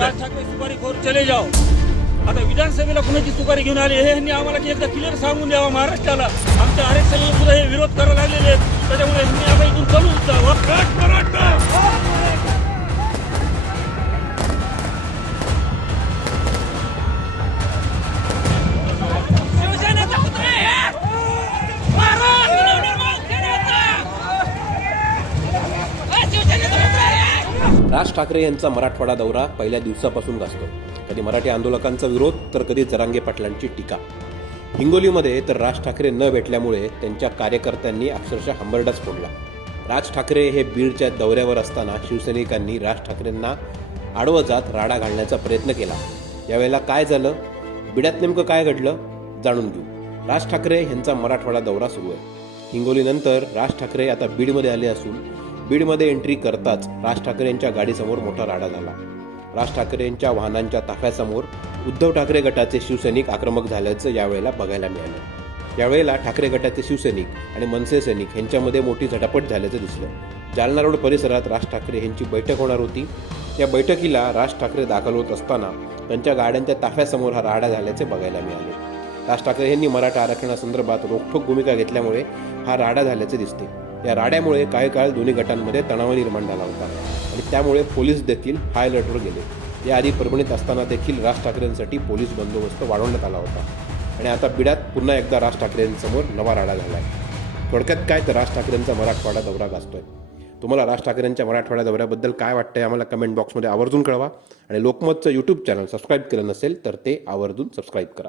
राज ठाकरे सुपारी चले जाओ. आता विधानसभेला कुणाची सुपारी घेऊन आली हे यांनी आम्हाला एकदा क्लिअर सांगून द्यावा महाराष्ट्राला. आमच्या अरे राज ठाकरे यांचा मराठवाडा दौरा पहिल्या दिवसापासून गाजतो. कधी मराठी आंदोलकांचा विरोध तर कधी जरांगे पाटलांची टीका. हिंगोलीमध्ये तर राज ठाकरे न भेटल्यामुळे त्यांच्या कार्यकर्त्यांनी अक्षरशः हंबरडाच फोडला. राज ठाकरे हे बीडच्या दौऱ्यावर असताना शिवसैनिकांनी राज ठाकरेंना आडवं जात राडा घालण्याचा प्रयत्न केला. यावेळेला काय झालं? बिड्यात नेमकं काय घडलं? जाणून घेऊ. राज ठाकरे यांचा मराठवाडा दौरा सुरू आहे. हिंगोलीनंतर राज ठाकरे आता बीडमध्ये आले असून बीडमध्ये एंट्री करताच राज ठाकरे यांच्या गाडीसमोर मोठा राडा झाला. राज ठाकरे यांच्या वाहनांच्या ताफ्यासमोर उद्धव ठाकरे गटाचे शिवसैनिक आक्रमक झाल्याचं यावेळेला बघायला मिळालं. यावेळेला ठाकरे गटाचे शिवसैनिक आणि मनसे सैनिक यांच्यामध्ये मोठी झटापट झाल्याचं दिसलं. जालना रोड परिसरात राज ठाकरे यांची बैठक होणार होती. या बैठकीला राज ठाकरे दाखल होत असताना त्यांच्या गाड्यांच्या ताफ्यासमोर हा राडा झाल्याचे बघायला मिळाले. राज ठाकरे यांनी मराठा आरक्षणासंदर्भात रोखठोक भूमिका घेतल्यामुळे हा राडा झाल्याचे दिसते. या राड्यामुळे काही काळ दोन्ही गटांमध्ये तणाव निर्माण झाला होता. आणि त्यामुळे पोलीस देखील हाय अलर्टवर गेले. याआधी परभणीत असताना देखील राज ठाकरेंसाठी पोलीस बंदोबस्त वाढवण्यात आला होता. आणि आता बिडात पुन्हा एकदा राज ठाकरेंसमोर नवा राडा झाला आहे थोडक्यात काय तर राज ठाकरेंचा मराठवाडा दौरा गाजतोय. तुम्हाला राज ठाकरेंच्या मराठवाडा दौऱ्याबद्दल काय वाटतंय आम्हाला कमेंट बॉक्समध्ये आवर्जून कळवा. आणि लोकमतचं यूट्यूब चॅनल सबस्क्राईब केलं नसेल तर ते आवर्जून सबस्क्राईब करा.